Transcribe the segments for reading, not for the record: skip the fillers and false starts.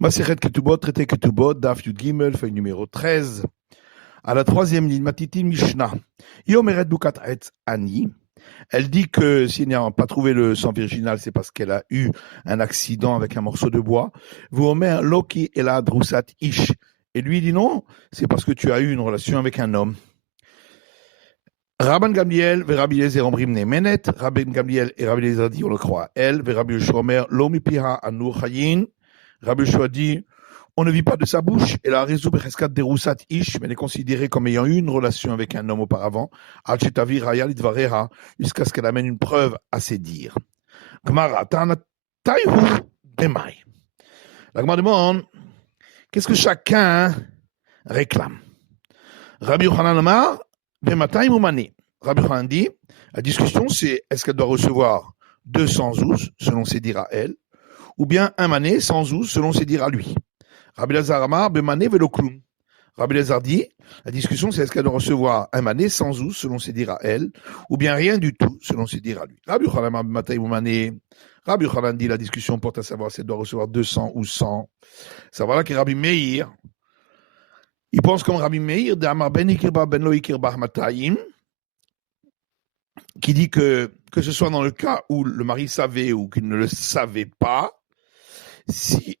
Masechet Ketubot, traité Ketubot, Daf Yud Gimel, feuille numéro 13. À la troisième ligne, Matitin Mishnah. Yomeret Bukat Etz Ani. Elle dit que s'il n'a pas trouvé le sang virginal, c'est parce qu'elle a eu un accident avec un morceau de bois. Vous omer Loki Ela Drusat Ish. Et lui dit non, c'est parce que tu as eu une relation avec un homme. Rabban Gamliel et Rabbi Eliezer Omrim Nemenet. Rabban Gamliel et Rabbi Eliezer dit on le croit à elle. Rabbi Yoshua Omer Lo Mipiha Anu Chayin. Rabbi Yoshua dit on ne vit pas de sa bouche. Et la réseau Becheskat Derusat Ish, mais elle est considérée comme ayant eu une relation avec un homme auparavant. Al-Chetavi Raya Lidvareha, jusqu'à ce qu'elle amène une preuve à ses dires. Gemara Tana Taihu Demai. La Gemara demande qu'est-ce que chacun réclame. Rabbi Yochanan Amar Vematay Moumani. Rabbi Yochanan dit la discussion c'est est-ce qu'elle doit recevoir 200 zouz selon ses dires à elle, ou bien un mané sans zouz selon ses dires à lui. Rabbi Lazar Amar Bemané Velokloum. Rabbi Lazar dit la discussion c'est est-ce qu'elle doit recevoir un mané sans zouz selon ses dires à elle, ou bien rien du tout selon ses dires à lui. Rabbi Yochanan Amar Vematay Moumani. Rabbi Yochanan dit la discussion porte à savoir si elle doit recevoir 200 ou 100. Ça va là que Rabbi Meir, il pense comme Rabbi Meir d'Amar Ben Ikirba Ben Lo Ikirba Matayim, qui dit que ce soit dans le cas où le mari savait ou qu'il ne le savait pas, si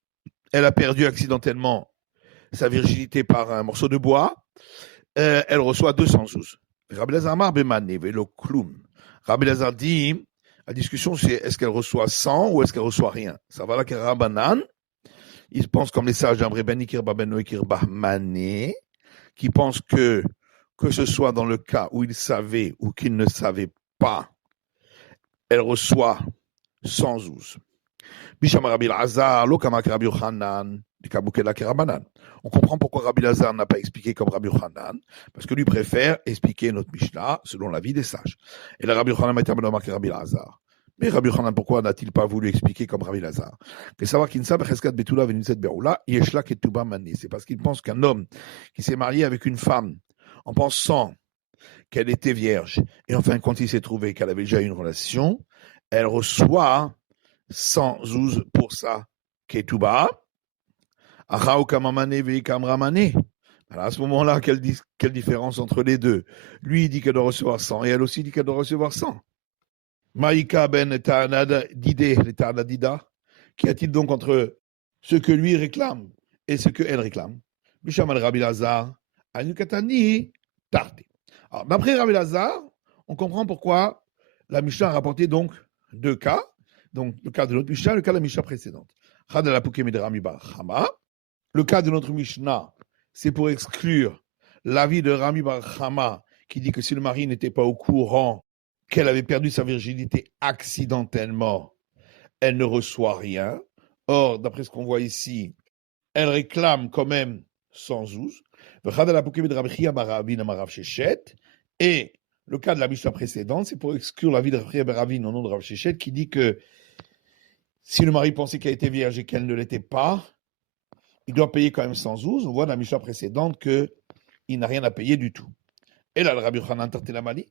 elle a perdu accidentellement sa virginité par un morceau de bois, elle reçoit 200 zouz. Rabbi Lazar Amar Bemane Velo Kloum. Rabbi Lazar dit, la discussion c'est est-ce qu'elle reçoit 100 ou est-ce qu'elle reçoit rien. Ça va là que Rabbanan, ils pensent comme les sages d'Amré Ben Ikirba Ben Lo Ikirba Mané, qui pensent que ce soit dans le cas où il savait ou qu'il ne savait pas, elle reçoit 100 zouz. Bisham Rabbi Lazar, lo kama Rabbi Yochanan, on comprend pourquoi Rabbi Lazar n'a pas expliqué comme Rabbi Yochanan, parce que lui préfère expliquer notre Mishnah selon l'avis des sages. Et le Rabbi Yochanan m'a marqué Rabbi Lazar. Mais Rabbi Yochanan, pourquoi n'a-t-il pas voulu expliquer comme Rabbi Lazar? Que savoir qu'il ne savait pas Betula Venuset Beroula, Yeshla Ketuba Mané. C'est parce qu'il pense qu'un homme qui s'est marié avec une femme en pensant qu'elle était vierge, et enfin quand il s'est trouvé qu'elle avait déjà eu une relation, elle reçoit 100 zouz pour sa Ketuba. À ce moment-là, quelle différence entre les deux? Lui, il dit qu'elle doit recevoir 100 et elle aussi dit qu'elle doit recevoir 100. Maïka ben Ta'anadida, qu'y a-t-il donc entre ce que lui réclame et ce qu'elle réclame? Bishamal Rabbi Lazar, Anukatani, Tarté. Alors, d'après Rabbi Lazar, on comprend pourquoi la Mishnah a rapporté donc deux cas. Donc, le cas de notre Mishnah, le cas de la Mishnah précédente. Le cas de notre Mishnah, c'est pour exclure l'avis de Rami Bar Chama, qui dit que si le mari n'était pas au courant qu'elle avait perdu sa virginité accidentellement, elle ne reçoit rien. Or, d'après ce qu'on voit ici, elle réclame quand même 100 zouz. Et le cas de la Mishnah précédente, c'est pour exclure l'avis de Rabbi Ravin au nom de Rav Shechet, qui dit que si le mari pensait qu'elle était vierge et qu'elle ne l'était pas, il doit payer quand même 100 zouz. On voit dans la Mishnah précédente qu'il n'a rien à payer du tout. Et là, le Rabbi Yochanan Tartelamani.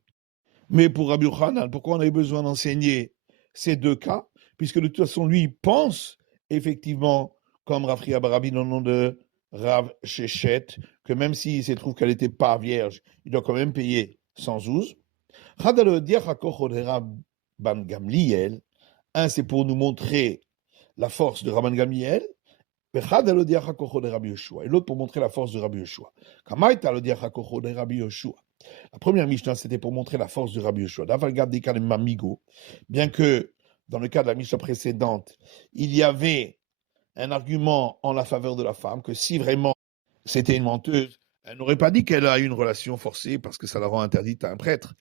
Mais pour Rabbi Yochanan, pourquoi on avait besoin d'enseigner ces deux cas? Puisque de toute façon, lui, il pense effectivement, comme Rav Chia Barabin au nom de Rav Shechet, que même s'il se trouve qu'elle n'était pas vierge, il doit quand même payer 100 zouz. Un, c'est pour nous montrer la force de Rabban Gamliel, et l'autre pour montrer la force de Rabbi Yoshua. La première Mishnah, c'était pour montrer la force de Rabbi Yoshua. Bien que dans le cas de la Mishnah précédente, il y avait un argument en la faveur de la femme, que si vraiment c'était une menteuse, elle n'aurait pas dit qu'elle a eu une relation forcée parce que ça la rend interdite à un prêtre.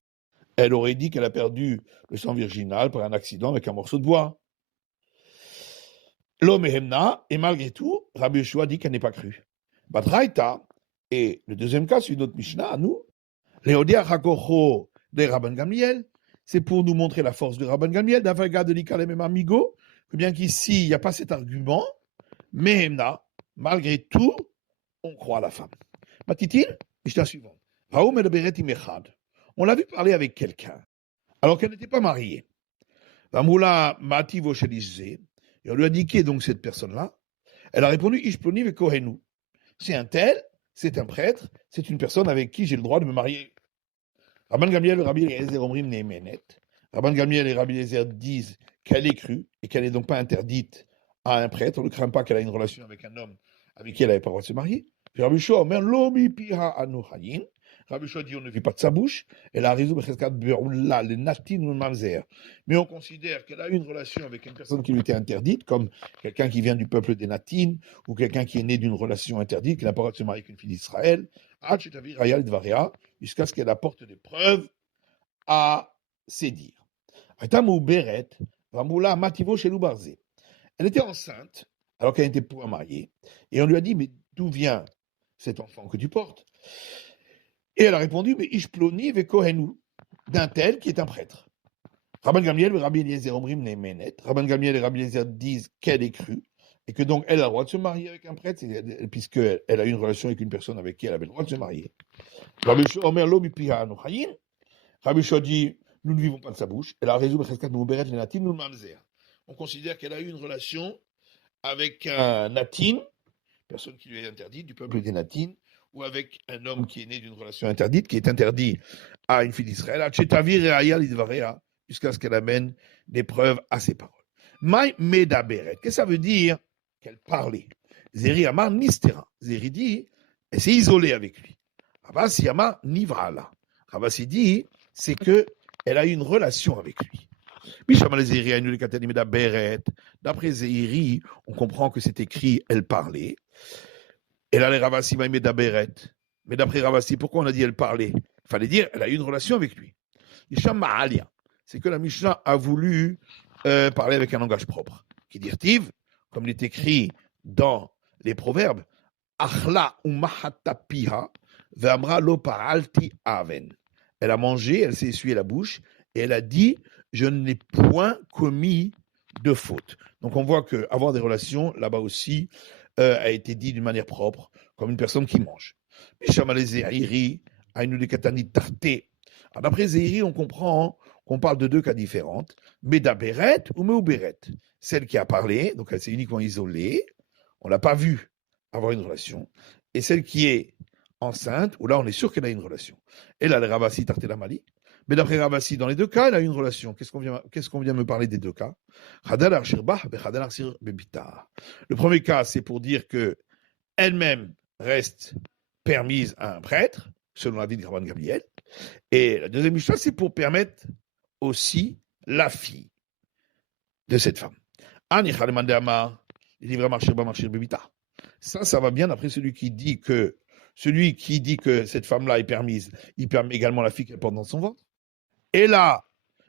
Elle aurait dit qu'elle a perdu le sang virginal par un accident avec un morceau de bois. L'homme est Hemna, et malgré tout, Rabbi Yoshua dit qu'elle n'est pas crue. Badraïta, et le deuxième cas, c'est notre Mishnah, à nous, Léodia Hakocho de Rabban Gamliel, c'est pour nous montrer la force de Rabban Gamliel, d'Avaga de l'Ikalem et Mamigo, que bien qu'ici, il n'y a pas cet argument, mais Hemna, malgré tout, on croit à la femme. Matitin, Mishnah suivante. Raoum et Beret Imechad. On l'a vu parler avec quelqu'un, alors qu'elle n'était pas mariée. Vamoula Mati Voshelizé. Et on lui a dit qui est donc cette personne-là? Elle a répondu, Ishploni ve Kohenu. C'est un tel, c'est un prêtre, c'est une personne avec qui j'ai le droit de me marier. Rabban Gamliel et Rabbi Eliezer omrim ne'emenet. Rabban Gamliel et Rabbi Eliezer disent qu'elle est crue et qu'elle n'est donc pas interdite à un prêtre. On ne craint pas qu'elle ait une relation avec un homme avec qui elle n'avait pas le droit de se marier. Puis Rabbi Shua omer lo mi piha anu hayin. Rabbi Shua dit on ne vit pas de sa bouche. Elle a raison le natin ou mamzer. Mais on considère qu'elle a eu une relation avec une personne qui lui était interdite, comme quelqu'un qui vient du peuple des natines ou quelqu'un qui est né d'une relation interdite, qui n'a pas le droit de se marier avec une fille d'Israël. Jusqu'à ce qu'elle apporte des preuves à ses dires. Elle était enceinte, alors qu'elle n'était pas mariée, et on lui a dit, mais d'où vient cet enfant que tu portes? Et elle a répondu, mais Ishploni ve Kohenu, d'un tel qui est un prêtre. Rabban Gamliel et Rabbi Eliezer omrim ne'emenet. Rabban Gamliel et Rabbi Eliezer disent qu'elle est crue, et que donc elle a le droit de se marier avec un prêtre, puisqu'elle a eu une relation avec une personne avec qui elle avait le droit de se marier. Rabbi Shua omer lo mi piha anu hayin. Rabbi Shua dit, nous ne vivons pas de sa bouche. Elle a raison, on considère qu'elle a eu une relation avec un natin, personne qui lui est interdite, du peuple des natines, ou avec un homme qui est né d'une relation interdite, qui est interdit à une fille d'Israël, jusqu'à ce qu'elle amène des preuves à ses paroles. Maï medaberet, qu'est-ce que ça veut dire? Qu'elle parlait. Zeri amar nistera. Zeri dit, elle s'est isolée avec lui. Ravasi amar nivrala. Ravasi dit, c'est qu'elle a eu une relation avec lui. D'après Zéhiri, on comprend que c'est écrit, elle parlait. Et là, les Ravasi Medaberet. Mais d'après Ravasi, pourquoi on a dit elle parlait? Il fallait dire, elle a eu une relation avec lui. C'est que la Mishnah a voulu parler avec un langage propre. Qui dit Tiv, comme il est écrit dans les proverbes, Achla umahatapiha ve'amra lo paralti aven. Elle a mangé, elle s'est essuyé la bouche, et elle a dit, je n'ai point commis de faute. Donc on voit qu'avoir des relations, là-bas aussi, a été dit d'une manière propre, comme une personne qui mange. D'après Zéhiri, on comprend qu'on parle de deux cas différents, Medaberet ou Meuberet. Celle qui a parlé, donc elle s'est uniquement isolée, on ne l'a pas vue avoir une relation, et celle qui est enceinte, où là on est sûr qu'elle a une relation. Et là, le Ravasi Tarté la Mali. Mais d'après Ravasi, dans les deux cas, elle a une relation. Qu'est-ce qu'on vient me parler des deux cas? Le premier cas, c'est pour dire que elle-même reste permise à un prêtre, selon l'avis de Rabban Gamliel. Et la deuxième chose, c'est pour permettre aussi la fille de cette femme. Ça va bien d'après celui qui dit que cette femme-là est permise, il permet également la fille qu'elle porte dans son ventre. Et là,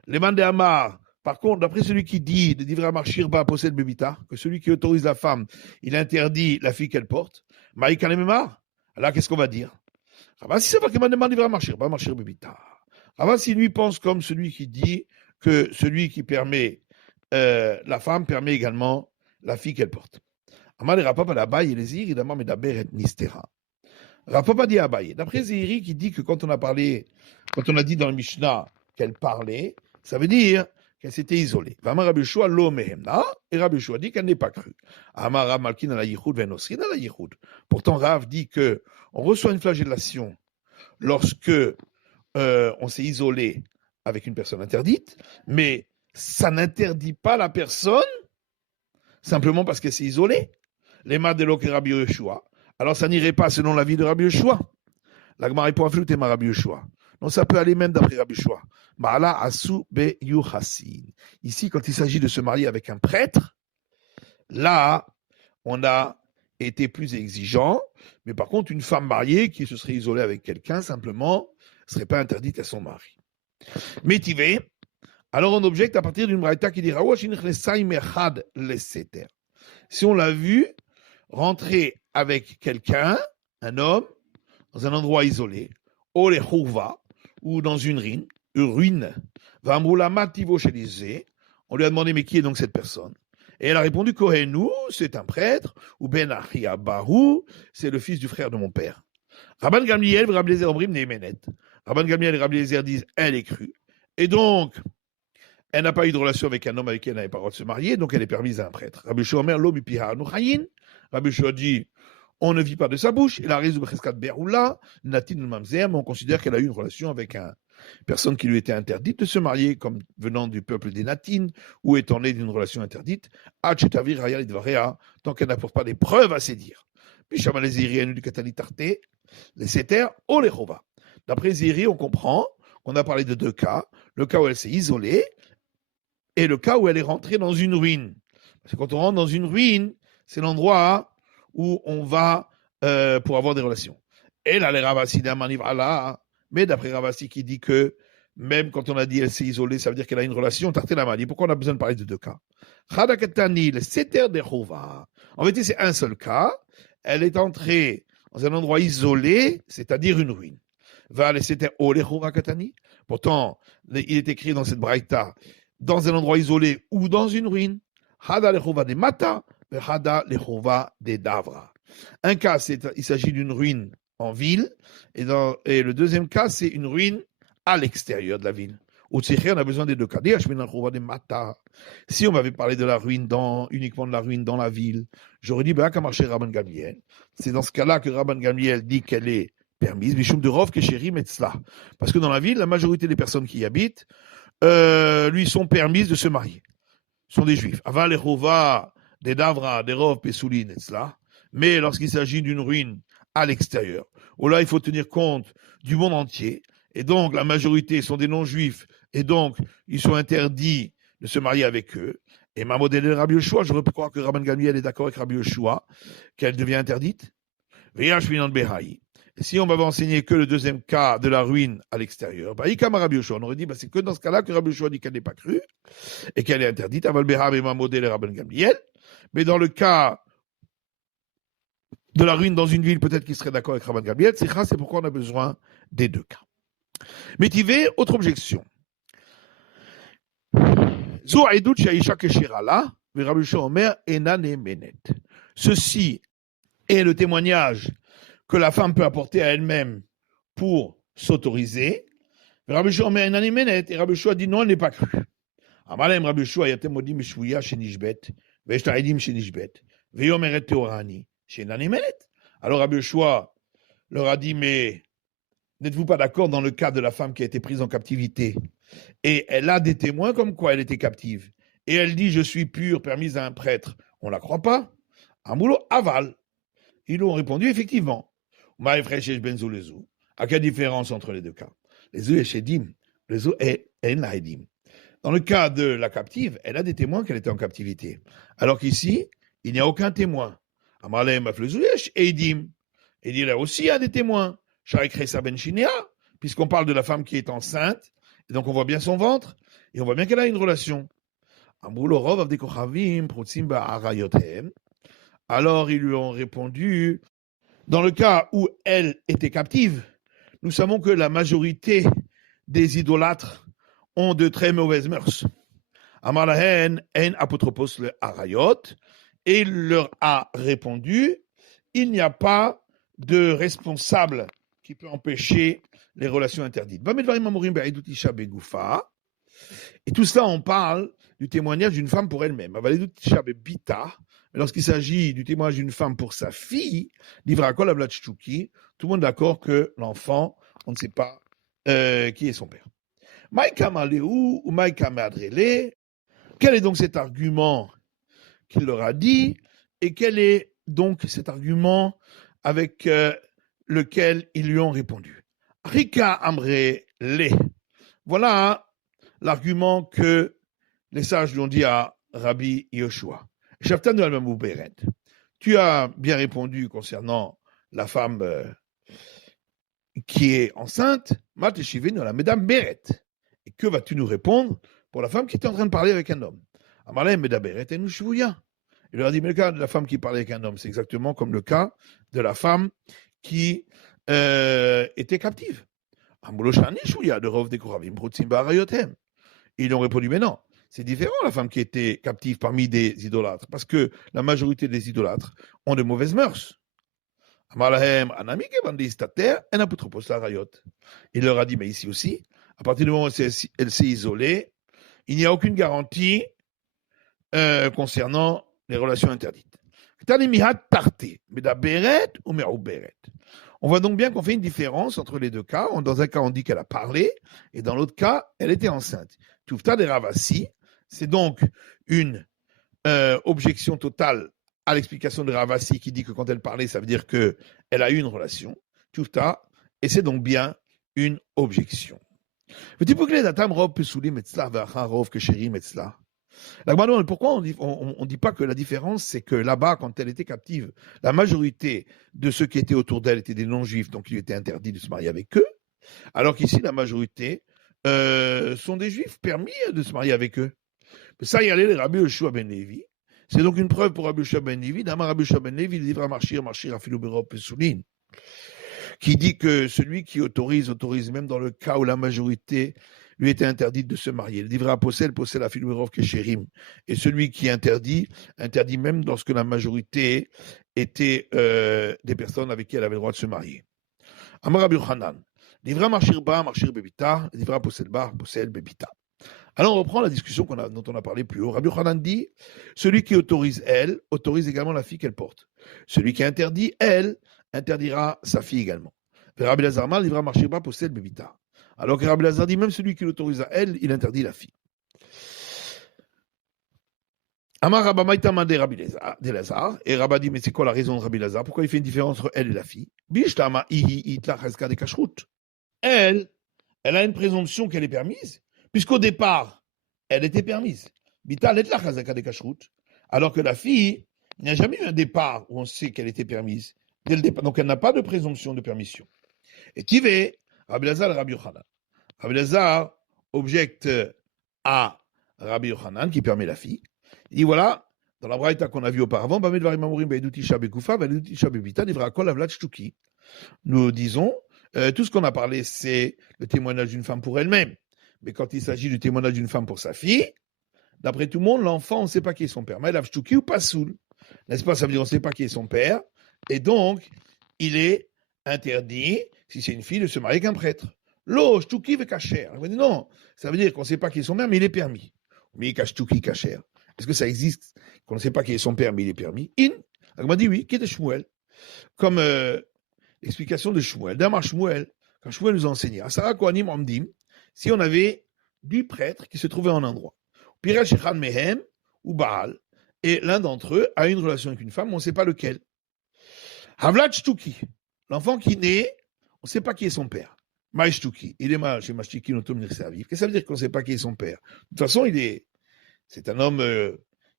les mandéamar, par contre, d'après celui qui dit de Divra Marshirba possède Bébita, que celui qui autorise la femme, il interdit la fille qu'elle porte, Maïkalememar, là, qu'est-ce qu'on va dire? Ravasi, c'est pas que Mandéamar Divra Marshirba, Marshir Bébita. Ravasi, lui, pense comme celui qui dit que celui qui permet la femme permet également la fille qu'elle porte. Amal et Rapapa l'Abaye et les Zihir, évidemment, mais d'Aber et Nistera. Rapapa dit Abaye. D'après Zihiri qui dit que quand on a dit dans le Mishnah qu'elle parlait, ça veut dire qu'elle s'était isolée. Vama Rabbi Shua lo mehemna, et Rabbi Shua dit qu'elle n'est pas crue. Amar Rav Malkin ala yichud venosrin ala yichud. Pourtant, Rav dit que on reçoit une flagellation lorsque on s'est isolé avec une personne interdite, mais ça n'interdit pas la personne simplement parce qu'elle s'est isolée. Les madelo que Rabbi Yeshua. Alors ça n'irait pas selon l'avis de Rabbi Yeshua. La Gemara répond à ma Rabbi Yeshua. Donc ça peut aller même d'après Rabbi Yeshua. Ma'ala asu be yuhasin. Ici, quand il s'agit de se marier avec un prêtre, là, on a été plus exigeant. Mais par contre, une femme mariée qui se serait isolée avec quelqu'un, simplement, ne serait pas interdite à son mari. Métivé. Alors on objecte à partir d'une braïta qui dira si on l'a vu rentrer avec quelqu'un, un homme, dans un endroit isolé, ou dans une ruine, on lui a demandé mais qui est donc cette personne? Et elle a répondu Kohenu, c'est un prêtre, ou Ben Achiabahu, c'est le fils du frère de mon père. Rabban Gamliel, Rabbi Eliezer Omrim Neemenet. Rabban Gamliel et Rabbi Eliezer disent elle est crue. Et donc, elle n'a pas eu de relation avec un homme avec qui elle n'avait pas le droit de se marier, donc elle est permise à un prêtre. Rabbi Shomer lo mipiha anu chayin. Rabbi Yoshua dit, on ne vit pas de sa bouche. Il a raison de Cheskat Beroula, Natin Mamzer, mais on considère qu'elle a eu une relation avec une personne qui lui était interdite de se marier, comme venant du peuple des Natines, ou étant née d'une relation interdite, tant qu'elle n'apporte pas des preuves à ses dires. Les Seter ou les Chova. D'après Ziri, on comprend qu'on a parlé de deux cas, le cas où elle s'est isolée et le cas où elle est rentrée dans une ruine. Parce que quand on rentre dans une ruine, c'est l'endroit où on va pour avoir des relations. Et là, les Ravassi d'Amanivala, mais d'après Ravassi qui dit que même quand on a dit elle s'est isolée, ça veut dire qu'elle a une relation, Tartelama dit pourquoi on a besoin de parler de deux cas. Chadakatani, le Seter de Chova. En vérité, c'est un seul cas. Elle est entrée dans un endroit isolé, c'est-à-dire une ruine. Pourtant, il est écrit dans cette braïta, dans un endroit isolé ou dans une ruine. Hada lechova de mata, hada lechova de davra. Un cas, il s'agit d'une ruine en ville, et le deuxième cas, c'est une ruine à l'extérieur de la ville. On a besoin des deux cas. Si on m'avait parlé de la ruine uniquement de la ruine dans la ville, j'aurais dit, qu'à marcher Rabban Gamliel. C'est dans ce cas-là que Rabban Gamliel dit qu'elle est permise, Bishum de Rov Kesheri Metzla. Parce que dans la ville, la majorité des personnes qui y habitent lui sont permises de se marier. Ce sont des juifs. Aval Echova, des Davra, des Rov, Pesoulin, Metzla. Mais lorsqu'il s'agit d'une ruine à l'extérieur, où là, il faut tenir compte du monde entier, et donc la majorité sont des non-juifs, et donc ils sont interdits de se marier avec eux. Et ma modèle de Rabbi Yoshua, je crois que Rabban Gamliel est d'accord avec Rabbi Yoshua, qu'elle devient interdite. Et si on m'avait enseigné que le deuxième cas de la ruine à l'extérieur, on aurait dit c'est que dans ce cas-là que Rabbi Yoshua dit qu'elle n'est pas crue et qu'elle est interdite. Mais dans le cas de la ruine dans une ville, peut-être qu'il serait d'accord avec Rabban Gamliel. C'est pourquoi on a besoin des deux cas. Métivé, autre objection. Ceci est le témoignage que la femme peut apporter à elle-même pour s'autoriser. Rabbi Yoshua Omer Enane Menet, et Rabbi Yoshua dit non, elle n'est pas crue. Amalem Rabbi Yoshua yatem odim mishvuya shenishbet, ve'esh ta'idim shenishbet, ve'yomeret teorani shenane menet. Alors Rabbi Yoshua leur a dit, mais n'êtes-vous pas d'accord dans le cas de la femme qui a été prise en captivité et elle a des témoins comme quoi elle était captive et elle dit je suis pure, permise à un prêtre, on la croit pas? Amoulo aval. Ils lui ont répondu effectivement. À quelle différence entre les deux cas? Les œufs et Shedim, les œufs et Edim. Dans le cas de la captive, elle a des témoins qu'elle était en captivité. Alors qu'ici, il n'y a aucun témoin. Amalem Aflezuyesh et Edim. Edim là aussi a des témoins. Sharekresa ben Shinea, puisqu'on parle de la femme qui est enceinte, et donc on voit bien son ventre, et on voit bien qu'elle a une relation. Alors ils lui ont répondu, dans le cas où elle était captive, nous savons que la majorité des idolâtres ont de très mauvaises mœurs. Amalahen en apotropos le arayot, et il leur a répondu, il n'y a pas de responsable qui peut empêcher les relations interdites. Et tout cela, on parle du témoignage d'une femme pour elle-même. Lorsqu'il s'agit du témoignage d'une femme pour sa fille, tout le monde est d'accord que l'enfant, on ne sait pas qui est son père. Quel est donc cet argument qu'il leur a dit, et quel est donc cet argument avec lequel ils lui ont répondu? Rika Amre Le. Voilà l'argument que les sages lui ont dit à Rabbi Yoshua. Shaftan de Almamou Beret. Tu as bien répondu concernant la femme qui est enceinte, Mateshivin la Mesdames Beret. Et que vas-tu nous répondre pour la femme qui était en train de parler avec un homme? Amalem Mesdames Beret et nous Shvouya. Il leur a dit, mais le cas de la femme qui parlait avec un homme, c'est exactement comme le cas de la femme qui était captive. Ils ont répondu, mais non, c'est différent la femme qui était captive parmi des idolâtres, parce que la majorité des idolâtres ont de mauvaises mœurs. Il leur a dit, mais ici aussi, à partir du moment où elle s'est isolée, il n'y a aucune garantie concernant les relations interdites. On voit donc bien qu'on fait une différence entre les deux cas. Dans un cas, on dit qu'elle a parlé, et dans l'autre cas, elle était enceinte. Tufta de Ravasi, c'est donc une objection totale à l'explication de Ravasi qui dit que quand elle parlait, ça veut dire qu'elle a eu une relation. Tufta, et c'est donc bien une objection. Pourquoi on ne dit pas que la différence, c'est que là-bas, quand elle était captive, la majorité de ceux qui étaient autour d'elle étaient des non-juifs, donc il était interdit de se marier avec eux, alors qu'ici, la majorité sont des juifs permis de se marier avec eux. Ça, il y allait les Rabbi Yoshua ben Levi. C'est donc une preuve pour Rabbi Yoshua ben Levi. D'Amar Rabbi Yoshua ben Levi, il livre à marchir afilou berop pesoulin, qui dit que celui qui autorise même dans le cas où la majorité lui était interdite de se marier. Le livre à possède afilou berop kesherim. Et celui qui interdit même lorsque la majorité était des personnes avec qui elle avait le droit de se marier. Amar Rabbi Yochanan, livre à marchir bebita, livre à possède bebita. Alors on reprend la discussion dont on a parlé plus haut. Rabbi Yochanan dit, celui qui autorise elle, autorise également la fille qu'elle porte. Celui qui interdit elle, interdira sa fille également. Rabbi Lazar mal livra marcher bas possède bébita. Alors que Rabbi Lazar dit, même celui qui l'autorise à elle, il interdit la fille. Amar Rabba Maïta mandé Rabbi Lazar, et Rabba dit, mais c'est quoi la raison de Rabbi Lazar? Pourquoi il fait une différence entre elle et la fille? Bishtama ihi itla chazka de kashrut. Elle a une présomption qu'elle est permise, puisqu'au départ, elle était permise. Alors que la fille, il n'y a jamais eu un départ où on sait qu'elle était permise. Dès le départ. Donc elle n'a pas de présomption de permission. Et Tivé, Rabbi Lazar et Rabbi Yochanan. Rabbi Lazar objecte à Rabbi Yochanan qui permet la fille. Il dit voilà, dans la braïta qu'on a vue auparavant, nous disons, tout ce qu'on a parlé, c'est le témoignage d'une femme pour elle-même. Mais quand il s'agit du témoignage d'une femme pour sa fille, d'après tout le monde, l'enfant, on ne sait pas qui est son père. Maïlav Shtuki ou Pasoul. N'est-ce pas? Ça veut dire qu'on ne sait pas qui est son père. Et donc, il est interdit, si c'est une fille, de se marier avec un prêtre. Lo, Shtuki ve kacher. On dit non, ça veut dire qu'on ne sait pas qui est son père, mais il est permis. Mais Shtuki kacher. Est-ce que ça existe qu'on ne sait pas qui est son père, mais il est permis? On m'a dit oui, qui est de Shmuel. Comme l'explication de Shmuel. D'Amar Shmuel, quand Shmuel nous a enseigné, Asara Kohanim Amdim, si on avait 10 prêtres qui se trouvaient en un endroit, Pirel Shechan Mehem ou Baal, et l'un d'entre eux a une relation avec une femme, on ne sait pas lequel. Havlat Shtuki, l'enfant qui naît, on ne sait pas qui est son père. Maïshtuki, il est mal chez Mashtiki Notom Nirserviv. Qu'est-ce que ça veut dire qu'on ne sait pas qui est son père? De toute façon, c'est un homme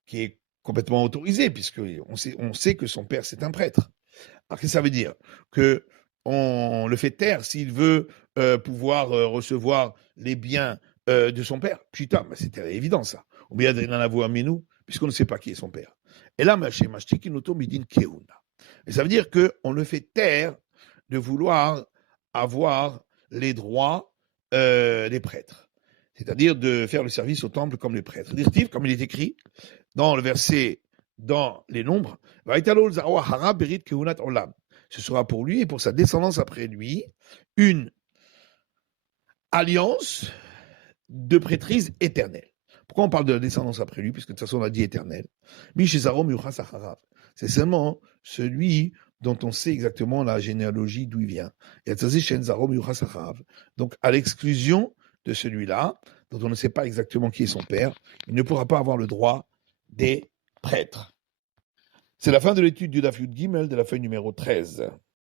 qui est complètement autorisé, puisqu'on sait que son père, c'est un prêtre. Alors, qu'est-ce que ça veut dire? qu'on le fait taire s'il veut pouvoir recevoir les biens de son père. Putain, mais c'était évident ça. Ou bien puisqu'on ne sait pas qui est son père. Et là, chez Mashtiki Noto Midin Keuna. Et ça veut dire qu'on le fait taire de vouloir avoir les droits des prêtres. C'est-à-dire de faire le service au temple comme les prêtres. Dirtiv, comme il est écrit dans le verset, dans les nombres, ce sera pour lui et pour sa descendance après lui une alliance de prêtrise éternelle. Pourquoi on parle de la descendance après lui? Puisque de toute façon on a dit éternelle. C'est seulement celui dont on sait exactement la généalogie d'où il vient. Donc à l'exclusion de celui-là, dont on ne sait pas exactement qui est son père, il ne pourra pas avoir le droit des prêtres. C'est la fin de l'étude du Daf Yud Gimel de la feuille numéro 13.